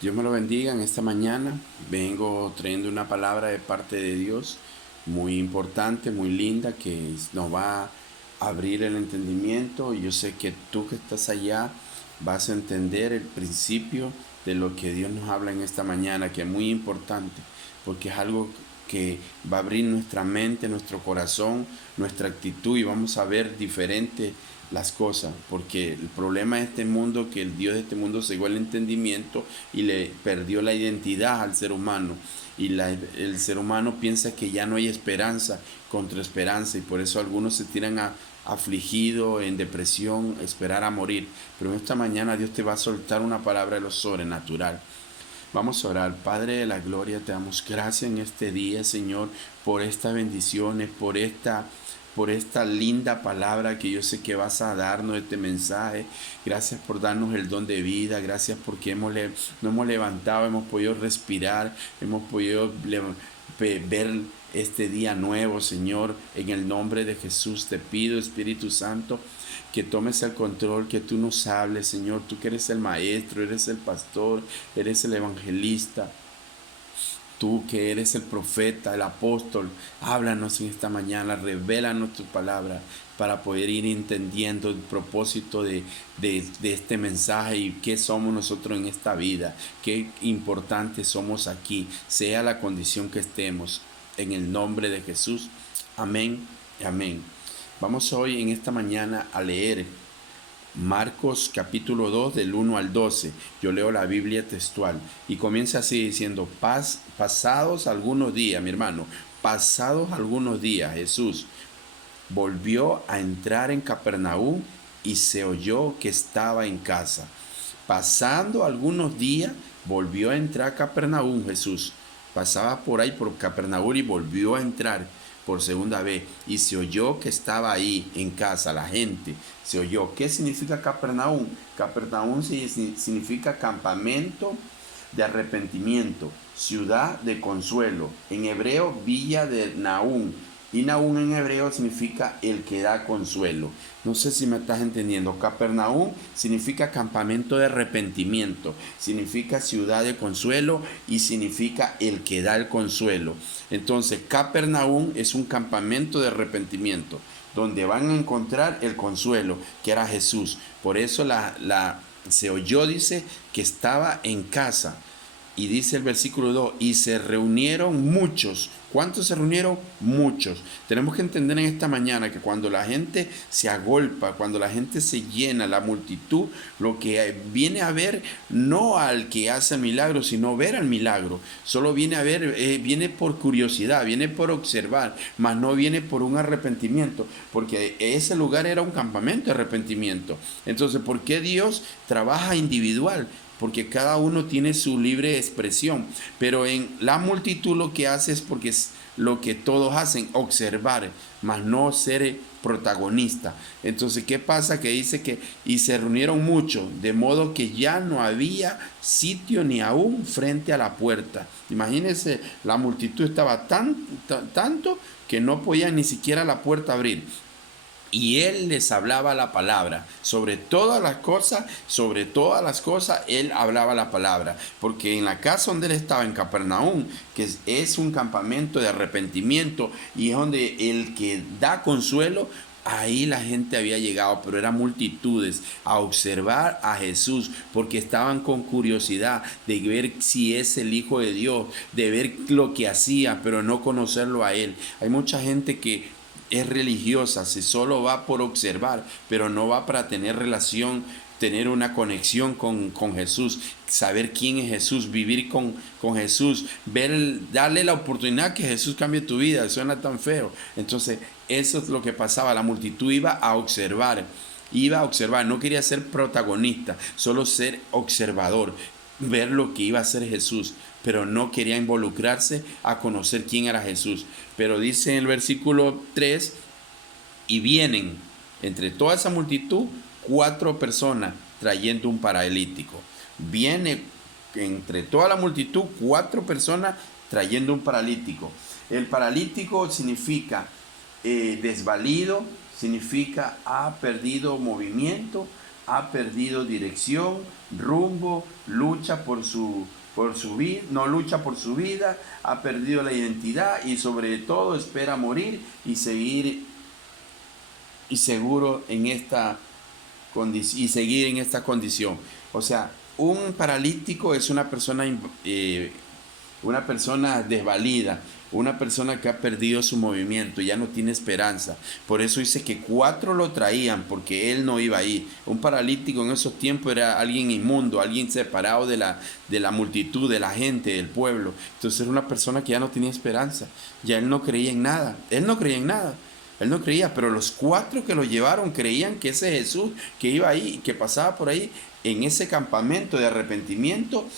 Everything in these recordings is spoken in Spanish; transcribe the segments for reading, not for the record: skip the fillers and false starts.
Dios me lo bendiga en esta mañana. Vengo trayendo una palabra de parte de Dios muy importante, muy linda, que nos va a abrir el entendimiento. Y yo sé que tú que estás allá vas a entender el principio de lo que Dios nos habla en esta mañana, que es muy importante, porque es algo que va a abrir nuestra mente, nuestro corazón, nuestra actitud y vamos a ver diferente las cosas, porque el problema de este mundo, que el Dios de este mundo cegó el entendimiento y le perdió la identidad al ser humano. El ser humano piensa que ya no hay esperanza contra esperanza y por eso algunos se tiran afligido, en depresión, esperar a morir. Pero esta mañana Dios te va a soltar una palabra de lo sobrenatural. Vamos a orar. Padre de la gloria, te damos gracias en este día, Señor, por estas bendiciones, por esta linda palabra que yo sé que vas a darnos este mensaje. Gracias por darnos el don de vida. Gracias porque nos hemos levantado, hemos podido respirar, hemos podido ver este día nuevo, Señor. En el nombre de Jesús te pido, Espíritu Santo, que tomes el control, que tú nos hables, Señor. Tú que eres el maestro, eres el pastor, eres el evangelista. Tú que eres el profeta, el apóstol, háblanos en esta mañana, revélanos tu palabra para poder ir entendiendo el propósito de este mensaje y qué somos nosotros en esta vida, qué importantes somos aquí, sea la condición que estemos. En el nombre de Jesús, amén y amén. Vamos hoy en esta mañana a leer Marcos capítulo 2 del 1 al 12. Yo leo la Biblia textual y comienza así diciendo: pasados algunos días, mi hermano, pasados algunos días, Jesús volvió a entrar en Capernaum y se oyó que estaba en casa. Pasando algunos días, volvió a entrar a Capernaum Jesús. Pasaba por ahí por Capernaum y volvió a entrar por segunda vez y se oyó que estaba ahí en casa la gente. Se oyó. ¿Qué significa Capernaum? Capernaum significa campamento de arrepentimiento, ciudad de consuelo. En hebreo, villa de Nahum. Y Nahum en hebreo significa el que da consuelo. No sé si me estás entendiendo. Capernaum significa campamento de arrepentimiento, significa ciudad de consuelo y significa el que da el consuelo. Entonces, Capernaum es un campamento de arrepentimiento donde van a encontrar el consuelo, que era Jesús. Por eso se oyó, dice, que estaba en casa. Y dice el versículo 2, y se reunieron muchos. ¿Cuántos se reunieron? Muchos. Tenemos que entender en esta mañana que cuando la gente se agolpa, cuando la gente se llena, la multitud, lo que viene a ver no al que hace el milagro, sino ver al milagro. Solo viene a ver, viene por curiosidad, viene por observar, mas no viene por un arrepentimiento, porque ese lugar era un campamento de arrepentimiento. Entonces, ¿por qué Dios trabaja individual? Porque cada uno tiene su libre expresión, pero en la multitud lo que hace es porque es lo que todos hacen, observar, mas no ser protagonista. Entonces, ¿qué pasa? Que dice que y se reunieron muchos, de modo que ya no había sitio ni aún frente a la puerta. Imagínense, la multitud estaba tanto que no podían ni siquiera la puerta abrir. Y él les hablaba la palabra. Sobre todas las cosas, él hablaba la palabra. Porque en la casa donde él estaba, en Capernaum, que es un campamento de arrepentimiento y es donde el que da consuelo, ahí la gente había llegado, pero eran multitudes a observar a Jesús, porque estaban con curiosidad de ver si es el Hijo de Dios, de ver lo que hacía, pero no conocerlo a él. Hay mucha gente que es religiosa, se solo va por observar, pero no va para tener relación, tener una conexión con Jesús, saber quién es Jesús, vivir con Jesús, darle la oportunidad que Jesús cambie tu vida. Suena tan feo. Entonces, eso es lo que pasaba. La multitud iba a observar, no quería ser protagonista, solo ser observador, ver lo que iba a hacer Jesús, pero no quería involucrarse a conocer quién era Jesús. Pero dice en el versículo 3, y vienen entre toda esa multitud 4 personas trayendo un paralítico. Viene entre toda la multitud 4 personas trayendo un paralítico. El paralítico significa desvalido, significa ha perdido movimiento, ha perdido dirección, rumbo, lucha por su vida, no lucha por su vida, ha perdido la identidad y sobre todo espera morir y seguir y seguro en esta y seguir en esta condición. O sea, un paralítico es una persona desvalida, una persona que ha perdido su movimiento, ya no tiene esperanza. Por eso dice que 4 lo traían, porque él no iba ahí. Un paralítico en esos tiempos era alguien inmundo, alguien separado de la multitud, de la gente, del pueblo. Entonces era una persona que ya no tenía esperanza, ya él no creía en nada, él no creía en nada. Él no creía, pero los 4 que lo llevaron creían que ese Jesús que iba ahí, que pasaba por ahí en ese campamento de arrepentimiento,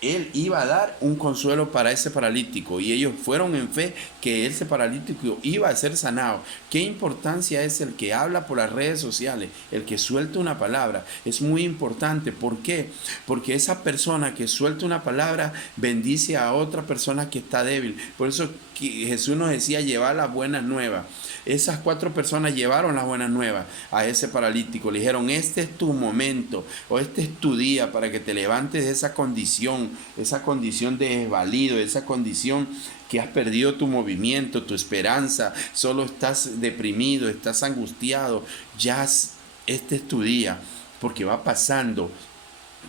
él iba a dar un consuelo para ese paralítico, y ellos fueron en fe que ese paralítico iba a ser sanado. ¿Qué importancia es el que habla por las redes sociales, el que suelta una palabra? Es muy importante. ¿Por qué? Porque esa persona que suelta una palabra bendice a otra persona que está débil. Por eso Jesús nos decía llevar las buenas nuevas. Esas 4 personas llevaron las buenas nuevas a ese paralítico. Le dijeron, este es tu momento, o este es tu día para que te levantes de esa condición de desvalido, esa condición que has perdido tu movimiento, tu esperanza, solo estás deprimido, estás angustiado. Ya este es tu día, porque va pasando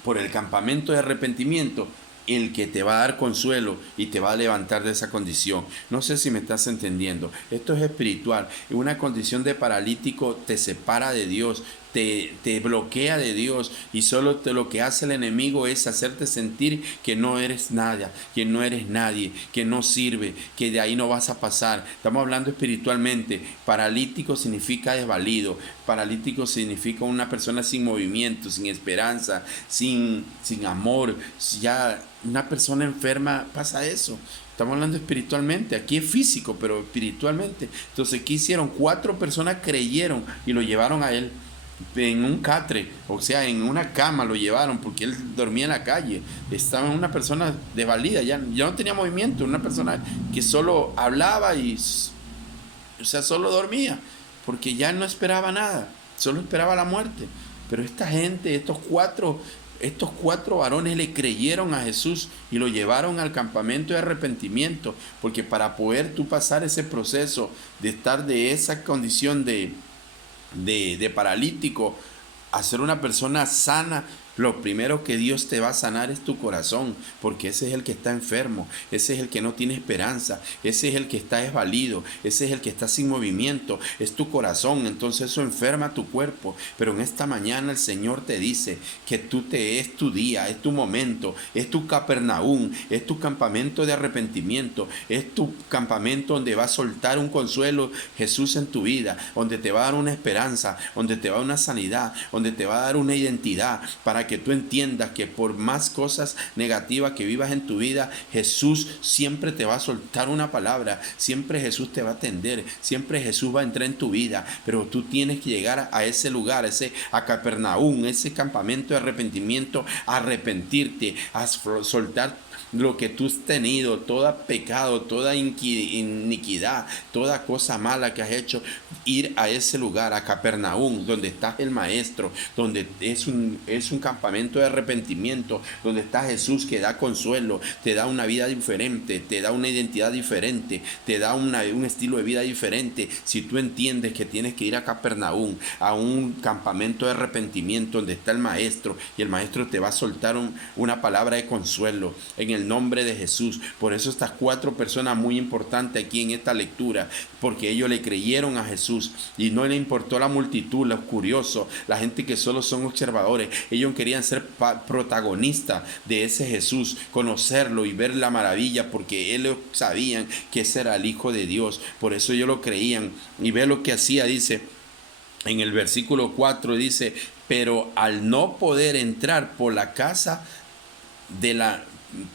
por el campamento de arrepentimiento el que te va a dar consuelo y te va a levantar de esa condición. No sé si me estás entendiendo. Esto es espiritual. Una condición de paralítico te separa de Dios, te bloquea de Dios, y solo lo que hace el enemigo es hacerte sentir que no eres nada, que no eres nadie, que no sirve, que de ahí no vas a pasar. Estamos hablando espiritualmente. Paralítico significa desvalido, paralítico significa una persona sin movimiento, sin esperanza, sin amor. Ya una persona enferma pasa eso. Estamos hablando espiritualmente, aquí es físico, pero espiritualmente. Entonces, ¿qué hicieron? 4 personas creyeron y lo llevaron a él en un catre, o sea, en una cama lo llevaron, porque él dormía en la calle. Estaba una persona desvalida, ya no tenía movimiento, una persona que solo hablaba y, o sea, solo dormía, porque ya no esperaba nada, solo esperaba la muerte. Pero esta gente, estos cuatro varones le creyeron a Jesús y lo llevaron al campamento de arrepentimiento, porque para poder tú pasar ese proceso de estar de esa condición de paralítico a ser una persona sana, lo primero que Dios te va a sanar es tu corazón, porque ese es el que está enfermo, ese es el que no tiene esperanza, ese es el que está desvalido, ese es el que está sin movimiento, es tu corazón. Entonces eso enferma tu cuerpo. Pero en esta mañana el Señor te dice que es tu día, es tu momento, es tu Capernaum, es tu campamento de arrepentimiento, es tu campamento donde va a soltar un consuelo Jesús en tu vida, donde te va a dar una esperanza, donde te va a dar una sanidad, donde te va a dar una identidad, para que tú entiendas que por más cosas negativas que vivas en tu vida, Jesús siempre te va a soltar una palabra, siempre Jesús te va a atender, siempre Jesús va a entrar en tu vida. Pero tú tienes que llegar a ese lugar, a Capernaum, ese campamento de arrepentimiento, a arrepentirte, a soltar lo que tú has tenido, todo pecado, toda iniquidad, toda cosa mala que has hecho. Ir a ese lugar, a Capernaum, donde está el Maestro, donde es un campamento de arrepentimiento, donde está Jesús, que da consuelo, te da una vida diferente, te da una identidad diferente, te da un estilo de vida diferente. Si tú entiendes que tienes que ir a Capernaum, a un campamento de arrepentimiento donde está el Maestro, y el Maestro te va a soltar una palabra de consuelo en el nombre de Jesús. Por eso estas 4 personas muy importantes aquí en esta lectura, porque ellos le creyeron a Jesús y no le importó la multitud, los curiosos, la gente que solo son observadores. Ellos querían ser protagonistas de ese Jesús, conocerlo y ver la maravilla, porque ellos sabían que ese era el Hijo de Dios. Por eso ellos lo creían. Y ve lo que hacía, dice en el versículo 4, dice: pero al no poder entrar por la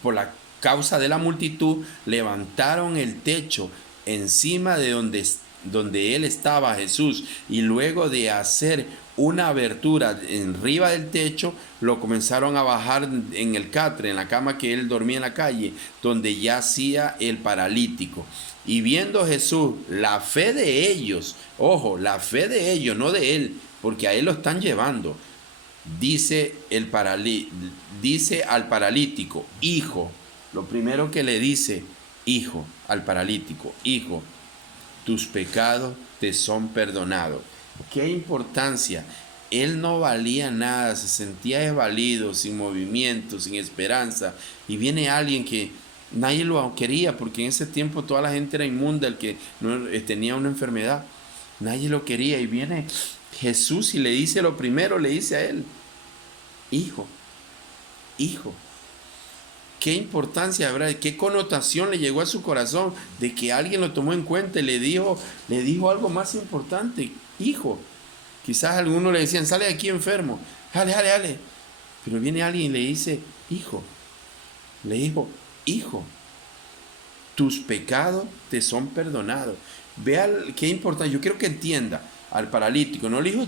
por la causa de la multitud, levantaron el techo encima de donde él estaba, Jesús, y luego de hacer una abertura arriba del techo, lo comenzaron a bajar en el catre, en la cama que él dormía en la calle, donde yacía el paralítico. Y viendo Jesús la fe de ellos, ojo, la fe de ellos, no de él, porque a él lo están llevando. dice, dice al paralítico, hijo. Lo primero que le dice, hijo, al paralítico, hijo, tus pecados te son perdonados. ¿Qué importancia? Él no valía nada, se sentía desvalido, sin movimiento, sin esperanza. Y viene alguien que nadie lo quería, porque en ese tiempo toda la gente era inmunda, el que no, tenía una enfermedad. Nadie lo quería. Y viene Jesús y le dice lo primero, le dice a él, hijo, hijo. Qué importancia, ¿verdad? Qué connotación le llegó a su corazón de que alguien lo tomó en cuenta y le dijo algo más importante, hijo. Quizás algunos le decían, sale de aquí enfermo, jale, jale, jale. Pero viene alguien y le dice, hijo. Le dijo, hijo, tus pecados te son perdonados. Vea qué importante. Yo quiero que entienda al paralítico. No le dijo,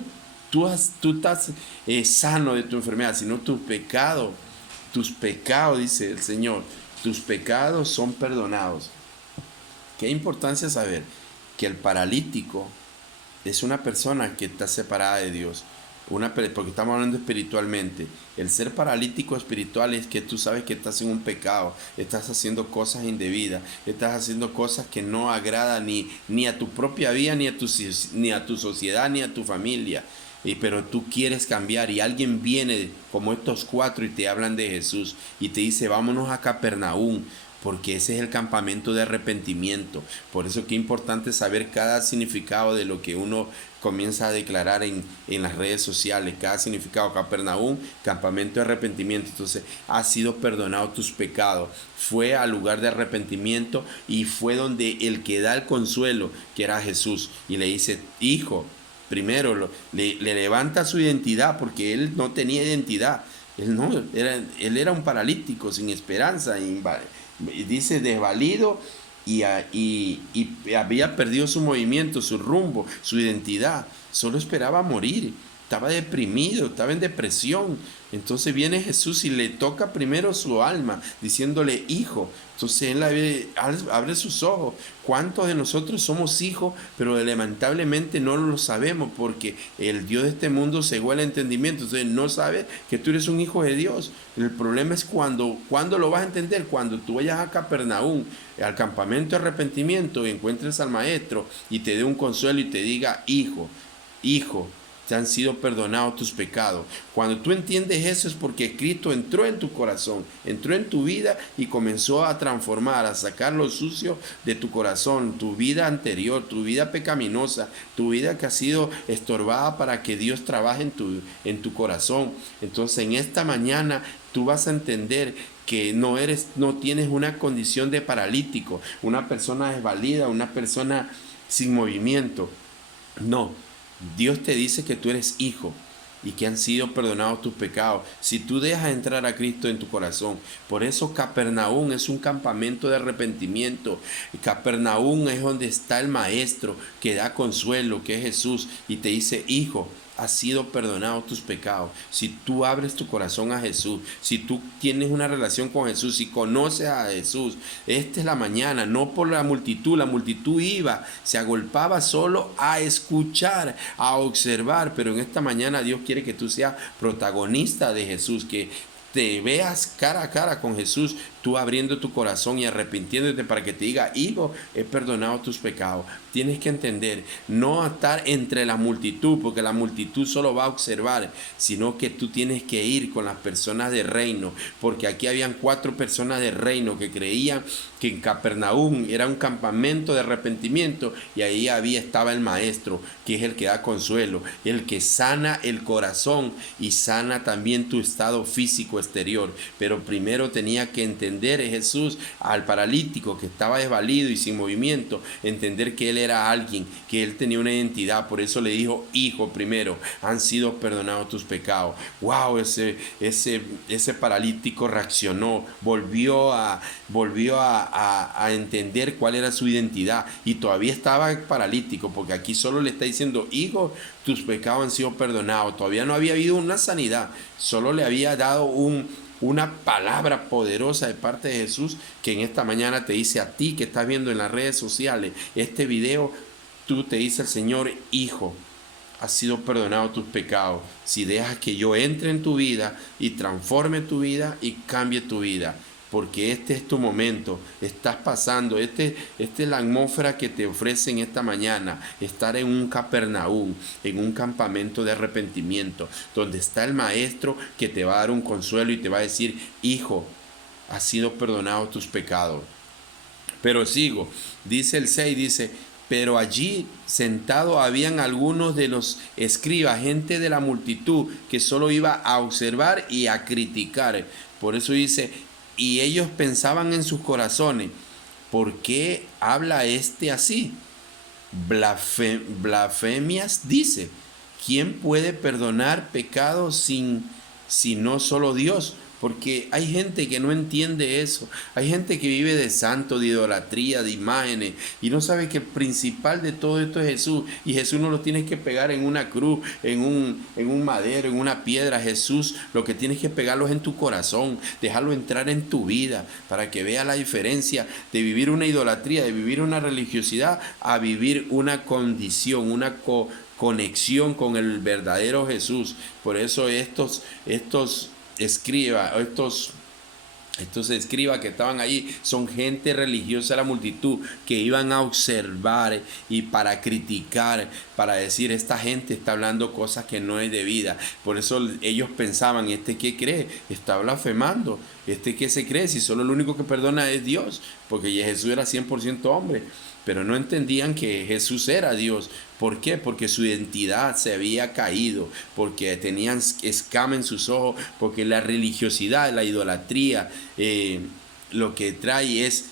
tú estás sano de tu enfermedad, sino tus pecados, dice el Señor, tus pecados son perdonados. Qué importancia saber que el paralítico es una persona que está separada de Dios. Porque estamos hablando espiritualmente. El ser paralítico espiritual es que tú sabes que estás en un pecado, estás haciendo cosas indebidas, estás haciendo cosas que no agradan ni a tu propia vida, ni a tu sociedad, ni a tu familia. Pero tú quieres cambiar y alguien viene como estos cuatro y te hablan de Jesús y te dice, vámonos a Capernaum, porque ese es el campamento de arrepentimiento. Por eso que es importante saber cada significado de lo que uno comienza a declarar en las redes sociales, cada significado. Capernaum, campamento de arrepentimiento. Entonces, has sido perdonado tus pecados. Fue al lugar de arrepentimiento y fue donde el que da el consuelo, que era Jesús, y le dice, hijo, primero le levanta su identidad, porque él no tenía identidad. Él era un paralítico sin esperanza, dice desvalido, y había perdido su movimiento, su rumbo, su identidad. Solo esperaba morir. Estaba deprimido, estaba en depresión. Entonces viene Jesús y le toca primero su alma, diciéndole, hijo. Entonces él abre sus ojos. ¿Cuántos de nosotros somos hijos, pero lamentablemente no lo sabemos, porque el Dios de este mundo cegó el entendimiento? Entonces no sabe que tú eres un hijo de Dios. El problema es cuando lo vas a entender, cuando tú vayas a Capernaum, al campamento de arrepentimiento, y encuentres al maestro y te dé un consuelo y te diga, hijo, hijo, te han sido perdonados tus pecados. Cuando tú entiendes eso es porque Cristo entró en tu corazón, entró en tu vida y comenzó a transformar, a sacar lo sucio de tu corazón, tu vida anterior, tu vida pecaminosa, tu vida que ha sido estorbada para que Dios trabaje en tu corazón. Entonces en esta mañana tú vas a entender que no tienes una condición de paralítico, una persona desvalida, una persona sin movimiento. No, Dios te dice que tú eres hijo y que han sido perdonados tus pecados si tú dejas entrar a Cristo en tu corazón. Por eso Capernaum es un campamento de arrepentimiento. Capernaum es donde está el maestro que da consuelo, que es Jesús, y te dice, hijo, has sido perdonado tus pecados. Si tú abres tu corazón a Jesús, si tú tienes una relación con Jesús, si conoces a Jesús, esta es la mañana, no por la multitud iba, se agolpaba solo a escuchar, a observar, pero en esta mañana Dios quiere que tú seas protagonista de Jesús, que te veas cara a cara con Jesús, tú abriendo tu corazón y arrepintiéndote para que te diga, hijo, he perdonado tus pecados. Tienes que entender, no estar entre la multitud, porque la multitud solo va a observar, sino que tú tienes que ir con las personas de reino, porque aquí habían 4 personas de reino que creían que en Capernaum era un campamento de arrepentimiento y ahí estaba el maestro, que es el que da consuelo, el que sana el corazón y sana también tu estado físico exterior. Pero primero tenía que entender Jesús al paralítico que estaba desvalido y sin movimiento, entender que él era alguien, que él tenía una identidad. Por eso le dijo, hijo, primero, han sido perdonados tus pecados. Wow, ese paralítico reaccionó, volvió a entender cuál era su identidad, y todavía estaba paralítico, porque aquí solo le está diciendo, hijo, tus pecados han sido perdonados. Todavía no había habido una sanidad, solo le había dado una palabra poderosa de parte de Jesús, que en esta mañana te dice a ti que estás viendo en las redes sociales este video. Tú te dice el Señor, hijo, has sido perdonado tus pecados. Si dejas que yo entre en tu vida y transforme tu vida y cambie tu vida. Porque este es tu momento, estás pasando, esta es la atmósfera que te ofrecen esta mañana, estar en un Capernaum, en un campamento de arrepentimiento, donde está el maestro que te va a dar un consuelo y te va a decir, hijo, has sido perdonado tus pecados. Pero sigo, dice el 6, dice, pero allí sentado habían algunos de los escribas, gente de la multitud, que solo iba a observar y a criticar. Por eso dice, y ellos pensaban en sus corazones, ¿por qué habla este así? Blasfemias dice, ¿quién puede perdonar pecados si no solo Dios? Porque hay gente que no entiende eso. Hay gente que vive de santo, de idolatría, de imágenes, y no sabe que el principal de todo esto es Jesús. Y Jesús no lo tienes que pegar en una cruz, en un madero, en una piedra. Jesús lo que tienes que pegarlo es en tu corazón, dejarlo entrar en tu vida, para que veas la diferencia de vivir una idolatría, de vivir una religiosidad, a vivir una condición, una conexión con el verdadero Jesús. Por eso estos escribas que estaban allí son gente religiosa de la multitud que iban a observar y para criticar, para decir, esta gente está hablando cosas que no es debida. Por eso ellos pensaban, ¿este qué cree? Está blasfemando. ¿Este qué se cree? Si solo el único que perdona es Dios, porque Jesús era 100% hombre. Pero no entendían que Jesús era Dios. ¿Por qué? Porque su identidad se había caído, porque tenían escama en sus ojos, porque la religiosidad, la idolatría, lo que trae es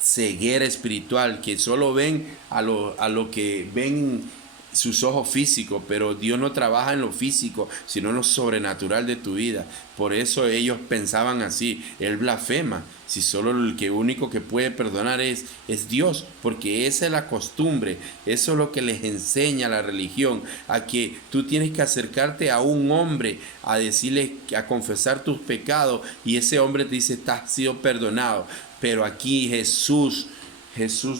ceguera espiritual, que solo ven a lo que ven sus ojos físicos, pero Dios no trabaja en lo físico, sino en lo sobrenatural de tu vida. Por eso ellos pensaban así, él blasfema, si solo el que único que puede perdonar es Dios, porque esa es la costumbre, eso es lo que les enseña la religión, a que tú tienes que acercarte a un hombre, a decirle, a confesar tus pecados, y ese hombre te dice, has sido perdonado. Pero aquí Jesús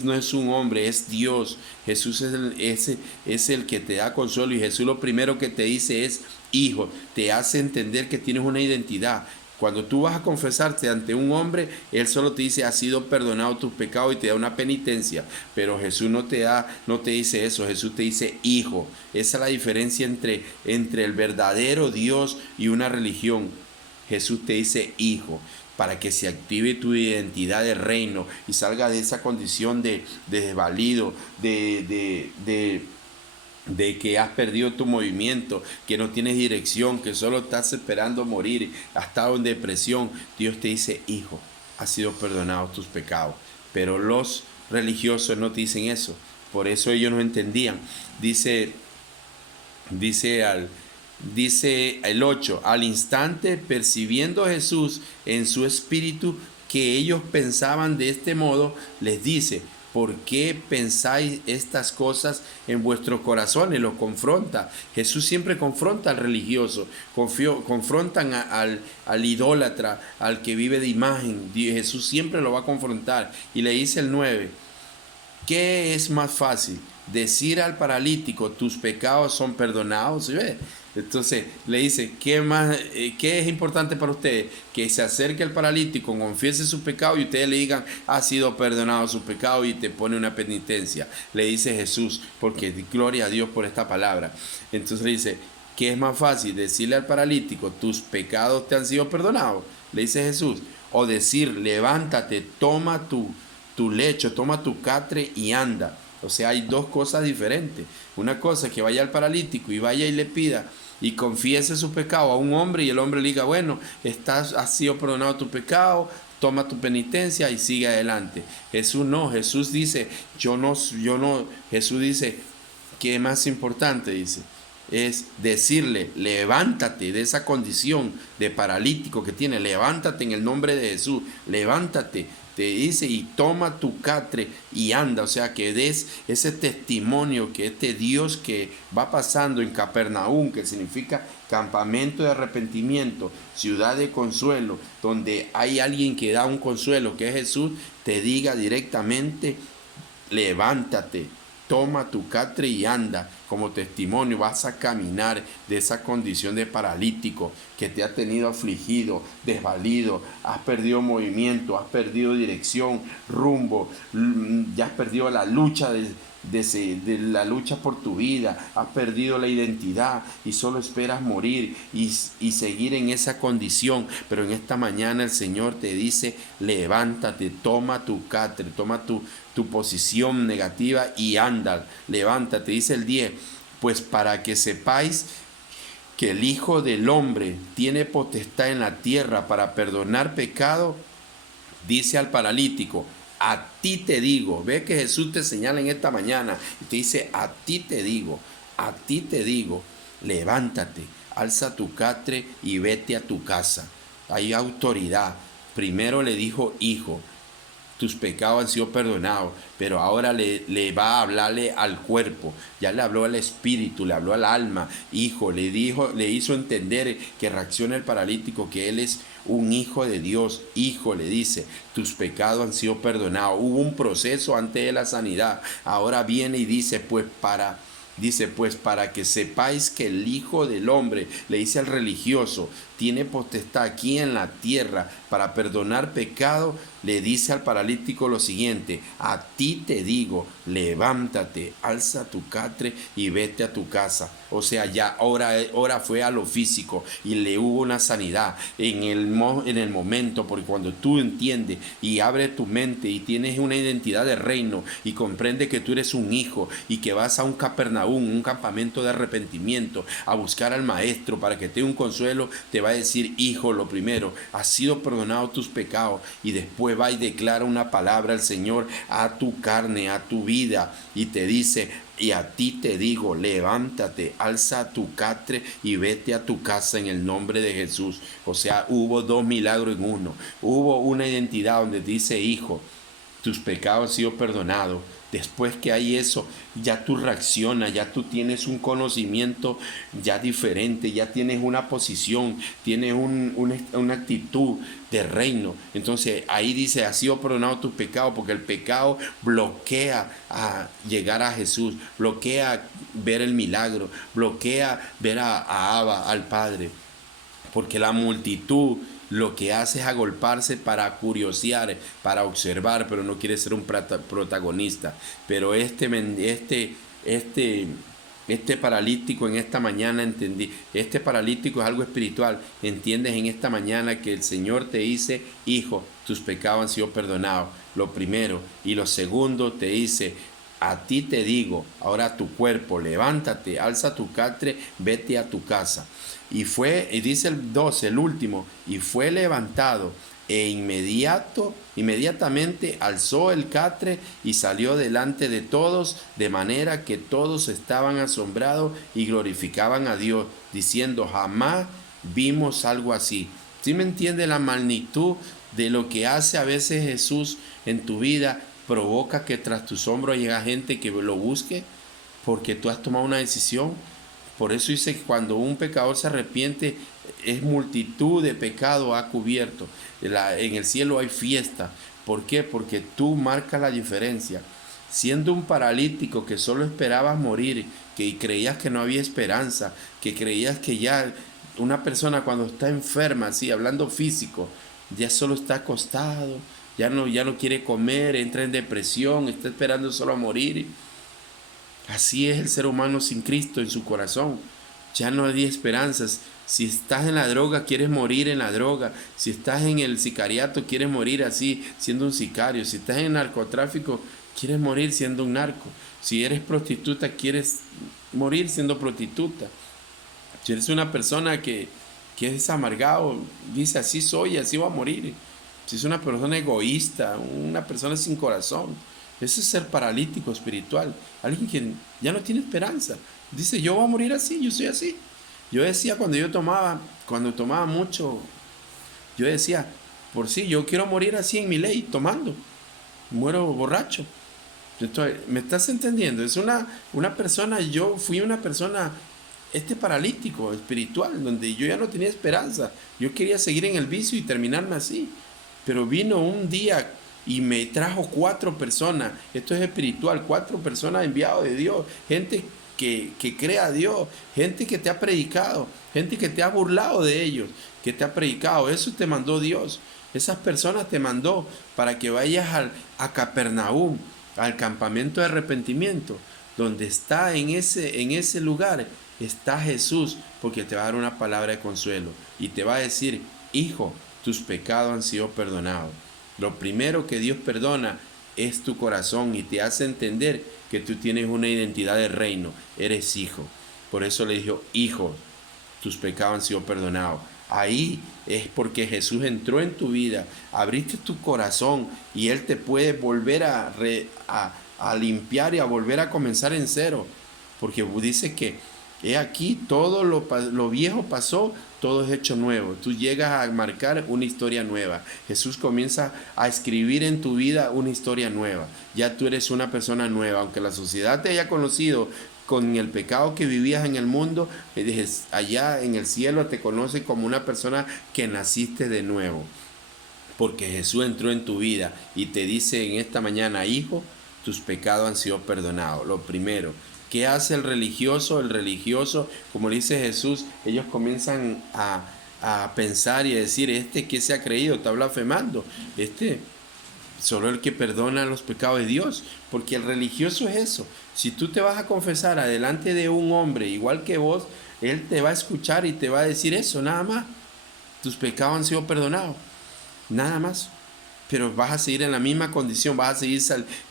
no es un hombre, es Dios. Jesús es el que te da consuelo, y Jesús lo primero que te dice es hijo, te hace entender que tienes una identidad. Cuando tú vas a confesarte ante un hombre, él solo te dice, has sido perdonado tus pecados, y te da una penitencia. Pero Jesús no te dice eso, Jesús te dice hijo. Esa es la diferencia entre el verdadero Dios y una religión. Jesús te dice hijo, para que se active tu identidad de reino y salga de esa condición de desvalido, de que has perdido tu movimiento, que no tienes dirección, que solo estás esperando morir, has estado en depresión. Dios te dice, hijo, has sido perdonado tus pecados. Pero los religiosos no te dicen eso. Por eso ellos no entendían. Dice el 8, al instante percibiendo Jesús en su espíritu que ellos pensaban de este modo, les dice, ¿por qué pensáis estas cosas en vuestros corazones? Los confronta. Jesús siempre confronta al religioso, confrontan al idólatra, al que vive de imagen. Jesús siempre lo va a confrontar. Y le dice el 9, ¿qué es más fácil? Decir al paralítico, tus pecados son perdonados. ¿Sí ve? Entonces le dice, ¿qué es importante para ustedes? Que se acerque el paralítico, confiese su pecado y ustedes le digan, ha sido perdonado su pecado, y te pone una penitencia. Le dice Jesús, porque gloria a Dios por esta palabra. Entonces le dice, ¿qué es más fácil? Decirle al paralítico, tus pecados te han sido perdonados, le dice Jesús, o decir, levántate, toma tu lecho, toma tu catre y anda. O sea, hay dos cosas diferentes. Una cosa es que vaya al paralítico y vaya y le pida y confiese su pecado a un hombre, y el hombre le diga, bueno, has sido perdonado tu pecado, toma tu penitencia y sigue adelante. Jesús no, Jesús dice, Jesús dice, ¿qué es más importante? Dice, es decirle, levántate de esa condición de paralítico que tiene, levántate en el nombre de Jesús, levántate, te dice, y toma tu catre y anda. O sea, que des ese testimonio que este Dios que va pasando en Capernaum, que significa campamento de arrepentimiento, ciudad de consuelo, donde hay alguien que da un consuelo, que es Jesús, te diga directamente, levántate, toma tu catre y anda. como testimonio, vas a caminar de esa condición de paralítico que te ha tenido afligido, desvalido, has perdido movimiento, has perdido dirección, rumbo, ya has perdido la lucha de la lucha por tu vida, has perdido la identidad y solo esperas morir y seguir en esa condición. Pero en esta mañana el Señor te dice: levántate, toma tu catre, toma tu posición negativa y anda, levántate. Dice el 10: pues para que sepáis que el Hijo del Hombre tiene potestad en la tierra para perdonar pecado, dice al paralítico: a ti te digo. Ve que Jesús te señala en esta mañana y te dice: a ti te digo, levántate, alza tu catre y vete a tu casa. Hay autoridad. Primero le dijo: hijo, tus pecados han sido perdonados, pero ahora le va a hablarle al cuerpo, ya le habló al espíritu, le habló al alma. Hijo, le dijo, le hizo entender que reacciona el paralítico, que él es un hijo de Dios. Hijo, le dice, tus pecados han sido perdonados. Hubo un proceso antes de la sanidad, ahora viene y dice: pues para que sepáis que el Hijo del Hombre, le dice al religioso, tiene potestad aquí en la tierra para perdonar pecado, le dice al paralítico lo siguiente: a ti te digo, levántate, alza tu catre y vete a tu casa. O sea, ya ahora fue a lo físico y le hubo una sanidad en el momento, porque cuando tú entiendes y abres tu mente y tienes una identidad de reino y comprendes que tú eres un hijo y que vas a un Capernaum, un campamento de arrepentimiento, a buscar al maestro para que te dé un consuelo, te va a decir: hijo, lo primero, has sido perdonado tus pecados. Y después va y declara una palabra al Señor a tu carne, a tu vida, y te dice: y a ti te digo, levántate, alza tu catre y vete a tu casa en el nombre de Jesús. O sea, hubo dos milagros en uno. Hubo una identidad donde dice: hijo, tus pecados han sido perdonados. Después que hay eso, ya tú reaccionas, ya tú tienes un conocimiento ya diferente, ya tienes una posición, tienes una actitud de reino. Entonces ahí dice: ha sido perdonado tu pecado, porque el pecado bloquea a llegar a Jesús, bloquea ver el milagro, bloquea ver a Abba, al Padre. Porque la multitud lo que hace es agolparse para curiosear, para observar, pero no quiere ser un protagonista. Pero este paralítico en esta mañana entendí, este paralítico es algo espiritual. Entiendes en esta mañana que el Señor te dice: hijo, tus pecados han sido perdonados. Lo primero. Y lo segundo, te dice: a ti te digo, ahora tu cuerpo, levántate, alza tu catre, vete a tu casa. Y dice el 12, el último: y fue levantado e inmediatamente alzó el catre y salió delante de todos, de manera que todos estaban asombrados y glorificaban a Dios, diciendo: jamás vimos algo así. ¿Sí me entiende la magnitud de lo que hace a veces Jesús en tu vida? Provoca que tras tus hombros llega gente que lo busque porque tú has tomado una decisión. Por eso dice que cuando un pecador se arrepiente, es multitud de pecado ha cubierto. En el cielo hay fiesta. ¿Por qué? Porque tú marcas la diferencia. Siendo un paralítico que solo esperabas morir, que creías que no había esperanza, que creías que ya una persona cuando está enferma, así hablando físico, ya solo está acostado, ya no quiere comer, entra en depresión, está esperando solo a morir. Así es el ser humano sin Cristo en su corazón. Ya no hay esperanzas. Si estás en la droga, quieres morir en la droga. Si estás en el sicariato, quieres morir así, siendo un sicario. Si estás en el narcotráfico, quieres morir siendo un narco. Si eres prostituta, quieres morir siendo prostituta. Si eres una persona que es amargado, dice: así soy, así voy a morir. Si es una persona egoísta, una persona sin corazón, eso es ser paralítico espiritual. Alguien que ya no tiene esperanza. Dice: yo voy a morir así, yo soy así. Yo decía cuando tomaba mucho, yo decía: por sí, yo quiero morir así en mi ley, tomando. Muero borracho. Entonces, ¿me estás entendiendo? Es una persona, yo fui una persona, paralítico espiritual, donde yo ya no tenía esperanza. Yo quería seguir en el vicio y terminarme así. Pero vino un día y me trajo 4 personas. Esto es espiritual, 4 personas enviadas de Dios. Gente que crea a Dios, gente que te ha predicado, gente que te ha burlado de ellos, que te ha predicado. Eso te mandó Dios. Esas personas te mandó para que vayas a Capernaum, al campamento de arrepentimiento, donde está en ese lugar, está Jesús, porque te va a dar una palabra de consuelo y te va a decir: hijo, tus pecados han sido perdonados. Lo primero que Dios perdona es tu corazón y te hace entender que tú tienes una identidad de reino, eres hijo. Por eso le dijo: hijo, tus pecados han sido perdonados. Ahí es porque Jesús entró en tu vida, abriste tu corazón y Él te puede volver a limpiar y a volver a comenzar en cero. Porque dice que he aquí, todo lo viejo pasó, todo es hecho nuevo. Tú llegas a marcar una historia nueva. Jesús comienza a escribir en tu vida una historia nueva. Ya tú eres una persona nueva. Aunque la sociedad te haya conocido con el pecado que vivías en el mundo, allá en el cielo te conoce como una persona que naciste de nuevo. Porque Jesús entró en tu vida y te dice en esta mañana: hijo, tus pecados han sido perdonados. Lo primero. ¿Qué hace el religioso? El religioso, como le dice Jesús, ellos comienzan a pensar y a decir: ¿qué se ha creído? Está blasfemando. Solo el que perdona los pecados de Dios. Porque el religioso es eso. Si tú te vas a confesar adelante de un hombre igual que vos, él te va a escuchar y te va a decir eso, nada más. Tus pecados han sido perdonados. Nada más. Pero vas a seguir en la misma condición, vas a seguir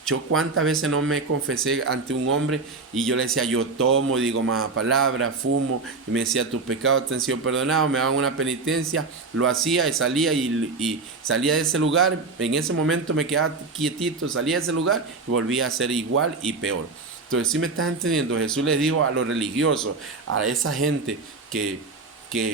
Yo cuántas veces no me confesé ante un hombre y yo le decía: yo tomo, digo malas palabras, fumo, y me decía: tus pecados te han sido perdonados, me daban una penitencia, lo hacía y salía de ese lugar. En ese momento me quedaba quietito, salía de ese lugar y volvía a ser igual y peor. Entonces, si me estás entendiendo, Jesús le dijo a los religiosos, a esa gente que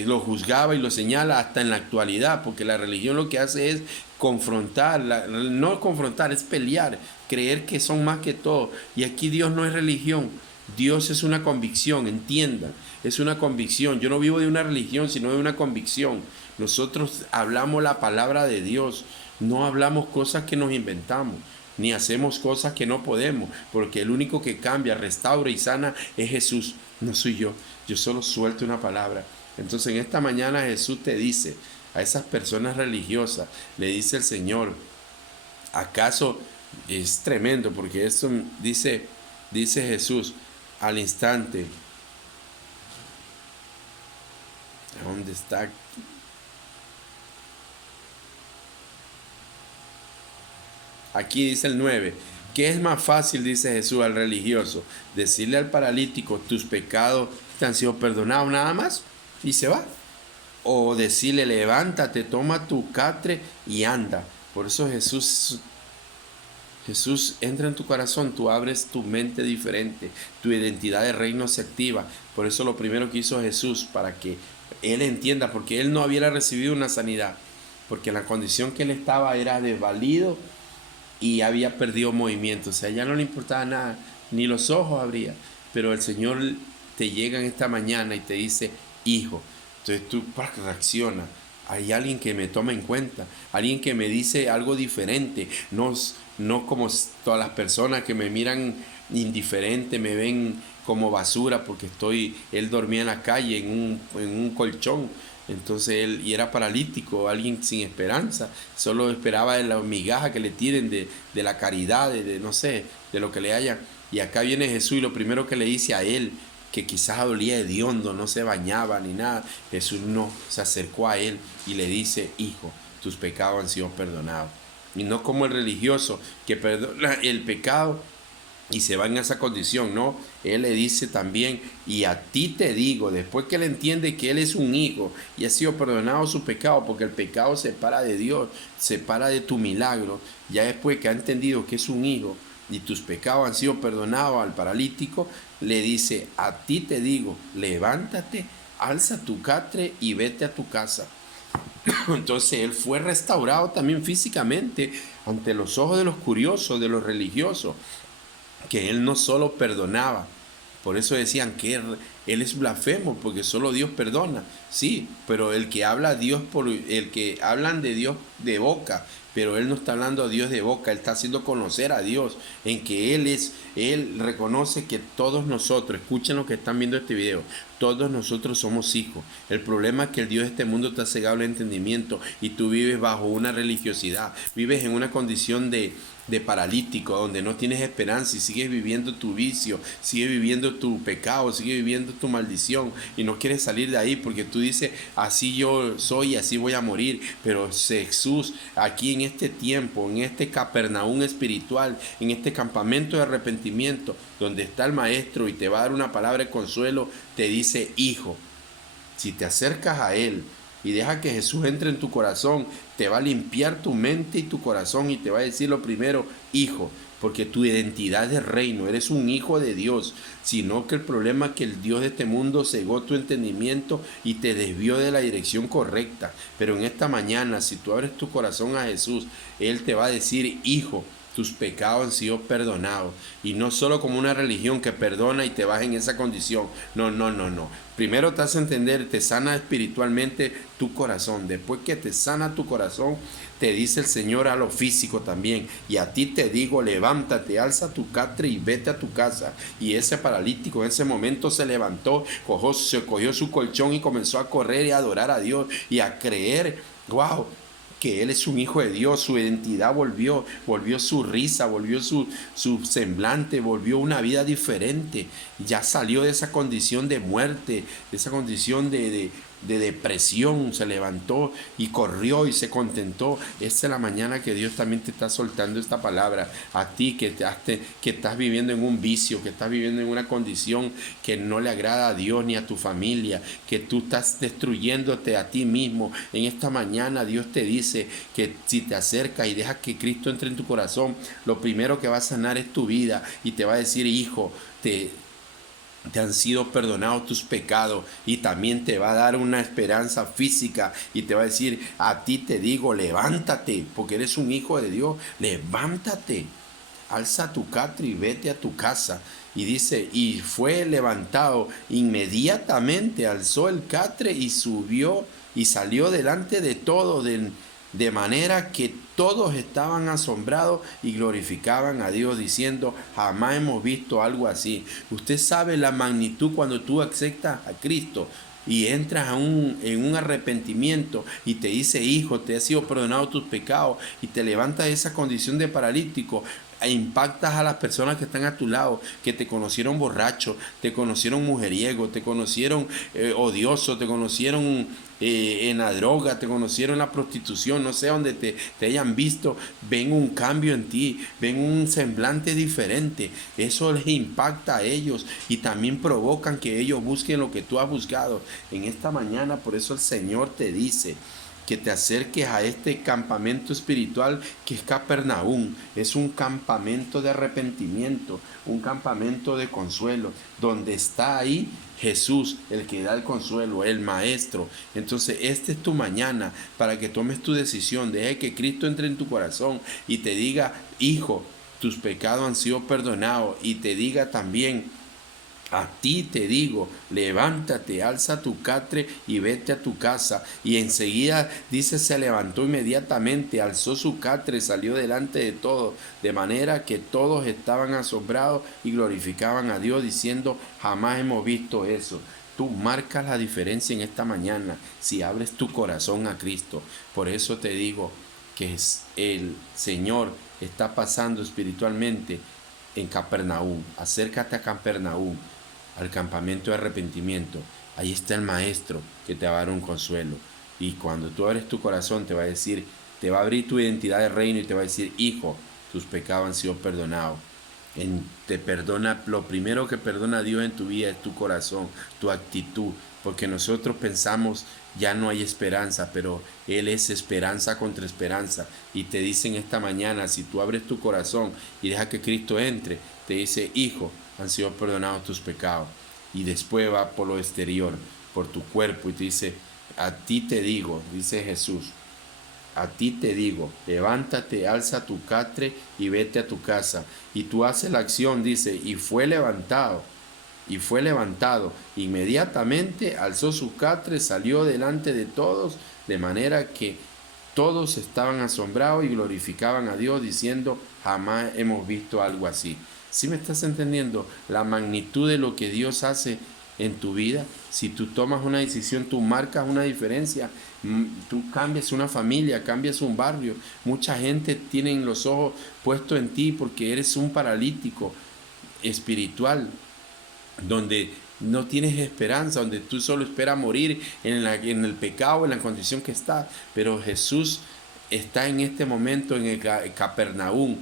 lo juzgaba y lo señala hasta en la actualidad, porque la religión lo que hace es confrontar, no confrontar, es pelear, creer que son más que todo. Y aquí Dios no es religión, Dios es una convicción, entiendan, es una convicción. Yo no vivo de una religión, sino de una convicción. Nosotros hablamos la palabra de Dios, no hablamos cosas que nos inventamos, ni hacemos cosas que no podemos, porque el único que cambia, restaura y sana es Jesús, no soy yo. Yo solo suelto una palabra. Entonces en esta mañana Jesús te dice a esas personas religiosas, le dice el Señor: ¿acaso? Es tremendo, porque esto dice Jesús al instante. ¿Dónde está? Aquí dice el 9. ¿Qué es más fácil, dice Jesús al religioso? Decirle al paralítico: tus pecados te han sido perdonados, nada más, y se va. O decirle: levántate, toma tu catre y anda. Por eso Jesús entra en tu corazón, tú abres tu mente diferente, tu identidad de reino se activa. Por eso lo primero que hizo Jesús, para que él entienda, porque él no había recibido una sanidad, porque la condición que él estaba era desvalido y había perdido movimiento, o sea, ya no le importaba nada, ni los ojos abría. Pero el Señor te llega en esta mañana y te dice: hijo. Entonces tú reaccionas. Hay alguien que me toma en cuenta, alguien que me dice algo diferente, no como todas las personas que me miran indiferente, me ven como basura porque él dormía en la calle en un colchón. Entonces y era paralítico, alguien sin esperanza, solo esperaba de la migaja que le tiren de la caridad, no sé, de lo que le hayan. Y acá viene Jesús y lo primero que le dice a él, que quizás dolía hediondo, no se bañaba ni nada, Jesús no, se acercó a él y le dice: hijo, tus pecados han sido perdonados. Y no como el religioso que perdona el pecado y se va en esa condición, no. Él le dice también: y a ti te digo, después que él entiende que él es un hijo y ha sido perdonado su pecado, porque el pecado separa de Dios, separa de tu milagro, ya después que ha entendido que es un hijo y tus pecados han sido perdonados al paralítico, le dice: a ti te digo, levántate, alza tu catre y vete a tu casa. Entonces él fue restaurado también físicamente ante los ojos de los curiosos, de los religiosos, que él no solo perdonaba. Por eso decían que él es blasfemo, porque solo Dios perdona. Sí, pero el que habla a Dios por el que hablan de Dios de boca, pero él no está hablando a Dios de boca, él está haciendo conocer a Dios en que él reconoce que todos nosotros, escuchen lo que están viendo este video, todos nosotros somos hijos. El problema es que el Dios de este mundo te ha cegado el entendimiento y tú vives bajo una religiosidad, vives en una condición de paralítico, donde no tienes esperanza y sigues viviendo tu vicio, sigues viviendo tu pecado, sigues viviendo tu maldición y no quieres salir de ahí porque tú dices, así yo soy y así voy a morir. Pero Jesús, aquí en este tiempo, en este Capernaum espiritual, en este campamento de arrepentimiento, donde está el Maestro y te va a dar una palabra de consuelo, te dice, hijo, si te acercas a Él y deja que Jesús entre en tu corazón, te va a limpiar tu mente y tu corazón y te va a decir lo primero, hijo, porque tu identidad es reino, eres un hijo de Dios, sino que el problema es que el Dios de este mundo cegó tu entendimiento y te desvió de la dirección correcta. Pero en esta mañana, si tú abres tu corazón a Jesús, Él te va a decir, hijo, tus pecados han sido perdonados. Y no solo como una religión que perdona y te vas en esa condición. No, no, no, no. Primero te hace entender, te sana espiritualmente tu corazón. Después que te sana tu corazón, te dice el Señor a lo físico también. Y a ti te digo, levántate, alza tu catre y vete a tu casa. Y ese paralítico en ese momento se levantó, se cogió su colchón y comenzó a correr y a adorar a Dios y a creer. ¡Wow! Que él es un hijo de Dios, su identidad volvió su risa, volvió su semblante, volvió una vida diferente. Ya salió de esa condición de muerte, de esa condición de depresión, se levantó y corrió y se contentó. Esta es la mañana que Dios también te está soltando esta palabra a ti que estás viviendo en un vicio, que estás viviendo en una condición que no le agrada a Dios ni a tu familia, que tú estás destruyéndote a ti mismo. En esta mañana Dios te dice que si te acercas y dejas que Cristo entre en tu corazón, lo primero que va a sanar es tu vida y te va a decir, hijo, te han sido perdonados tus pecados y también te va a dar una esperanza física y te va a decir, a ti te digo, levántate, porque eres un hijo de Dios, levántate, alza tu catre y vete a tu casa. Y dice, y fue levantado, inmediatamente alzó el catre y subió y salió delante de todo, de manera que todos estaban asombrados y glorificaban a Dios diciendo, jamás hemos visto algo así. Usted sabe la magnitud cuando tú aceptas a Cristo y entras en un arrepentimiento y te dice, hijo, te ha sido perdonado tus pecados y te levantas de esa condición de paralítico. E impactas a las personas que están a tu lado, que te conocieron borracho, te conocieron mujeriego, te conocieron odioso, te conocieron en la droga, te conocieron en la prostitución, no sé dónde te hayan visto, ven un cambio en ti, ven un semblante diferente. Eso les impacta a ellos y también provocan que ellos busquen lo que tú has buscado. En esta mañana, por eso el Señor te dice que te acerques a este campamento espiritual que es Capernaum. Es un campamento de arrepentimiento, un campamento de consuelo, donde está ahí Jesús, el que da el consuelo, el Maestro. Entonces, esta es tu mañana para que tomes tu decisión. Deje que Cristo entre en tu corazón y te diga, hijo, tus pecados han sido perdonados. Y te diga también, a ti te digo, levántate, alza tu catre y vete a tu casa. Y enseguida, dice, se levantó inmediatamente, alzó su catre, salió delante de todos, de manera que todos estaban asombrados y glorificaban a Dios, diciendo, jamás hemos visto eso. Tú marcas la diferencia en esta mañana si abres tu corazón a Cristo. Por eso te digo que el Señor está pasando espiritualmente en Capernaum. Acércate a Capernaum, al campamento de arrepentimiento. Ahí está el Maestro que te va a dar un consuelo. Y cuando tú abres tu corazón te va a decir, te va a abrir tu identidad de reino y te va a decir, hijo, tus pecados han sido perdonados. Te perdona, lo primero que perdona a Dios en tu vida es tu corazón, tu actitud, porque nosotros pensamos ya no hay esperanza, pero Él es esperanza contra esperanza. Y te dicen esta mañana, si tú abres tu corazón y dejas que Cristo entre, te dice, hijo, han sido perdonados tus pecados. Y después va por lo exterior, por tu cuerpo, y te dice, a ti te digo, dice Jesús, a ti te digo, levántate, alza tu catre y vete a tu casa. Y tú haces la acción, dice, y fue levantado. y fue levantado. Inmediatamente alzó su catre, salió delante de todos, de manera que todos estaban asombrados y glorificaban a Dios diciendo, jamás hemos visto algo así. ¿Sí me estás entendiendo la magnitud de lo que Dios hace en tu vida? Si tú tomas una decisión, tú marcas una diferencia, tú cambias una familia, cambias un barrio. Mucha gente tiene los ojos puestos en ti porque eres un paralítico espiritual, donde no tienes esperanza, donde tú solo esperas morir en el pecado, en la condición que estás. Pero Jesús está en este momento en el Capernaum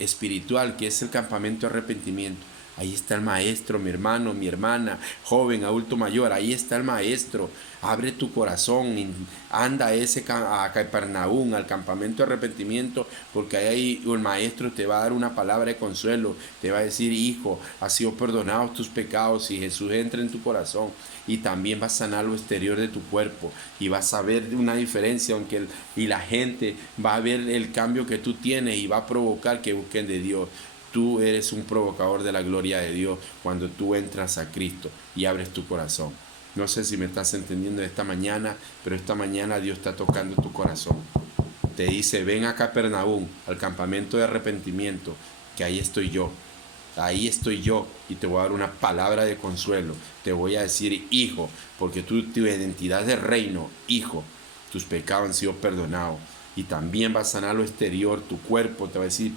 espiritual, que es el campamento de arrepentimiento. Ahí está el maestro, mi hermano, mi hermana, joven, adulto mayor, ahí está el maestro. Abre tu corazón, anda a Capernaum, al campamento de arrepentimiento, porque ahí el maestro te va a dar una palabra de consuelo, te va a decir, hijo, has sido perdonado tus pecados, y Jesús entra en tu corazón, y también va a sanar lo exterior de tu cuerpo, y vas a ver una diferencia, y la gente va a ver el cambio que tú tienes, y va a provocar que busquen de Dios. Tú eres un provocador de la gloria de Dios cuando tú entras a Cristo y abres tu corazón. No sé si me estás entendiendo esta mañana, pero esta mañana Dios está tocando tu corazón. Te dice, ven a Capernaum, al campamento de arrepentimiento, que ahí estoy yo. Ahí estoy yo y te voy a dar una palabra de consuelo. Te voy a decir, hijo, porque tu identidad de reino, hijo, tus pecados han sido perdonados. Y también va a sanar lo exterior, tu cuerpo, te va a decir,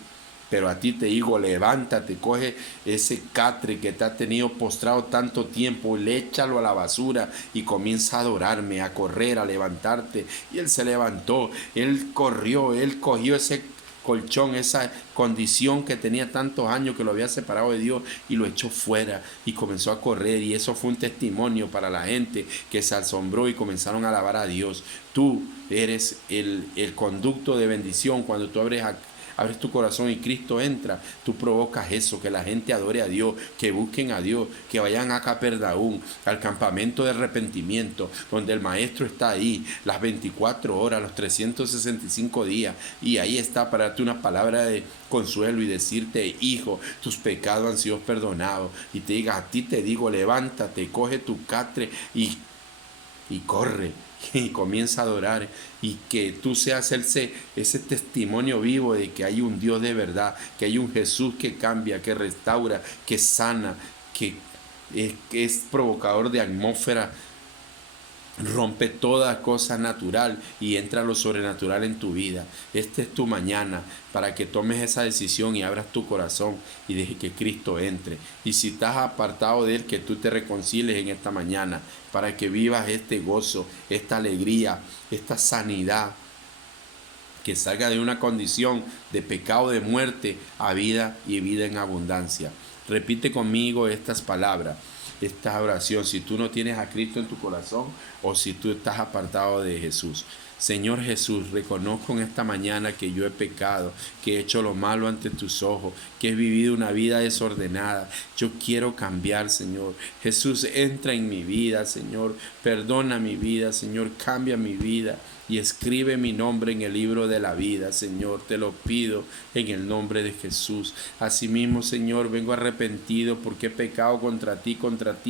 pero a ti te digo, levántate, coge ese catre que te ha tenido postrado tanto tiempo, le échalo a la basura y comienza a adorarme, a correr, a levantarte. Y él se levantó, él corrió, él cogió ese colchón, esa condición que tenía tantos años que lo había separado de Dios, y lo echó fuera y comenzó a correr, y eso fue un testimonio para la gente que se asombró y comenzaron a alabar a Dios. Tú eres el conducto de bendición. Cuando tú abres tu corazón y Cristo entra, tú provocas eso, que la gente adore a Dios, que busquen a Dios, que vayan a Capernaum, al campamento de arrepentimiento, donde el Maestro está ahí, las 24 horas, los 365 días, y ahí está para darte una palabra de consuelo y decirte, hijo, tus pecados han sido perdonados, y te diga, a ti te digo, levántate, coge tu catre y corre y comienza a adorar, y que tú seas ese testimonio vivo de que hay un Dios de verdad, que hay un Jesús que cambia, que restaura, que sana, que es provocador de atmósfera, rompe toda cosa natural y entra lo sobrenatural en tu vida. Esta es tu mañana para que tomes esa decisión y abras tu corazón y dejes que Cristo entre. Y si estás apartado de Él, que tú te reconcilies en esta mañana para que vivas este gozo, esta alegría, esta sanidad, que salga de una condición de pecado, de muerte, a vida y vida en abundancia. Repite conmigo estas palabras, esta oración, si tú no tienes a Cristo en tu corazón o si tú estás apartado de Jesús. Señor Jesús, reconozco en esta mañana que yo he pecado, que he hecho lo malo ante tus ojos, que he vivido una vida desordenada. Yo quiero cambiar, Señor. Jesús, entra en mi vida, Señor. Perdona mi vida, Señor. Cambia mi vida y escribe mi nombre en el libro de la vida, Señor. Te lo pido en el nombre de Jesús. Asimismo, Señor, vengo arrepentido porque he pecado contra ti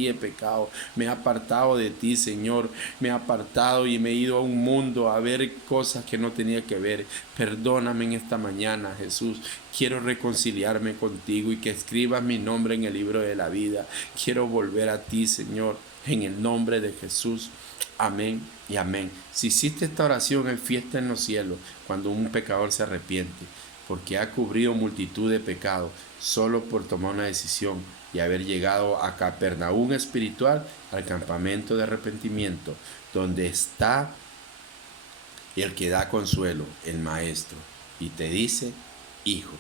he pecado. Me he apartado de ti, Señor. Me he apartado y me he ido a un mundo a ver cosas que no tenía que ver. Perdóname en esta mañana, Jesús. Quiero reconciliarme contigo y que escribas mi nombre en el libro de la vida. Quiero volver a ti, Señor, en el nombre de Jesús. Amén y amén. Si hiciste esta oración, hay fiesta en los cielos cuando un pecador se arrepiente, porque ha cubrido multitud de pecados solo por tomar una decisión y haber llegado a Capernaum espiritual, al campamento de arrepentimiento, donde está el que da consuelo, el Maestro, y te dice, hijo.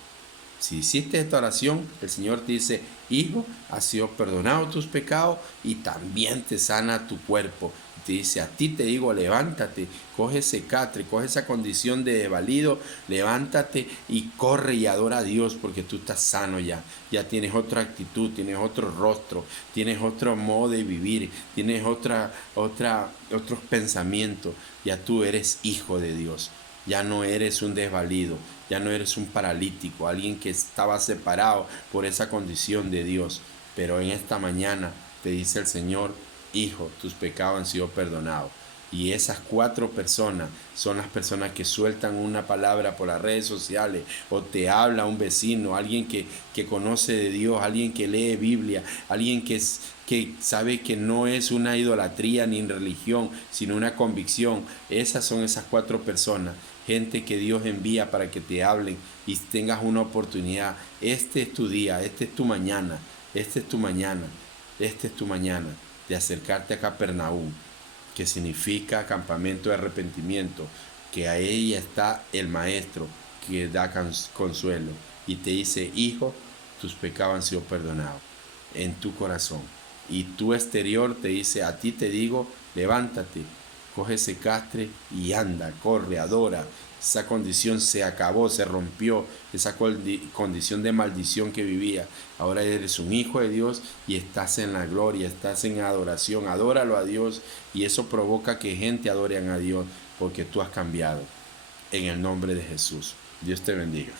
Si hiciste esta oración, el Señor te dice, hijo, has sido perdonado tus pecados y también te sana tu cuerpo. Te dice, a ti te digo, levántate, coge ese catre, coge esa condición de desvalido, levántate y corre y adora a Dios porque tú estás sano ya. Ya tienes otra actitud, tienes otro rostro, tienes otro modo de vivir, tienes otros pensamientos. Ya tú eres hijo de Dios. Ya no eres un desvalido, ya no eres un paralítico, alguien que estaba separado por esa condición de Dios. Pero en esta mañana te dice el Señor, hijo, tus pecados han sido perdonados. Y esas 4 personas son las personas que sueltan una palabra por las redes sociales o te habla un vecino, alguien que conoce de Dios, alguien que lee Biblia, alguien que sabe que no es una idolatría ni religión, sino una convicción. Esas son esas 4 personas, gente que Dios envía para que te hablen y tengas una oportunidad. Este es tu día, este es tu mañana, este es tu mañana, este es tu mañana de acercarte a Capernaum, que significa campamento de arrepentimiento, que a ella está el Maestro que da consuelo y te dice, hijo, tus pecados han sido perdonados en tu corazón. Y tu exterior te dice, a ti te digo, levántate, coge ese castre y anda, corre, adora. Esa condición se acabó, se rompió, esa condición de maldición que vivía. Ahora eres un hijo de Dios y estás en la gloria, estás en adoración. Adóralo a Dios y eso provoca que gente adore a Dios porque tú has cambiado. En el nombre de Jesús. Dios te bendiga.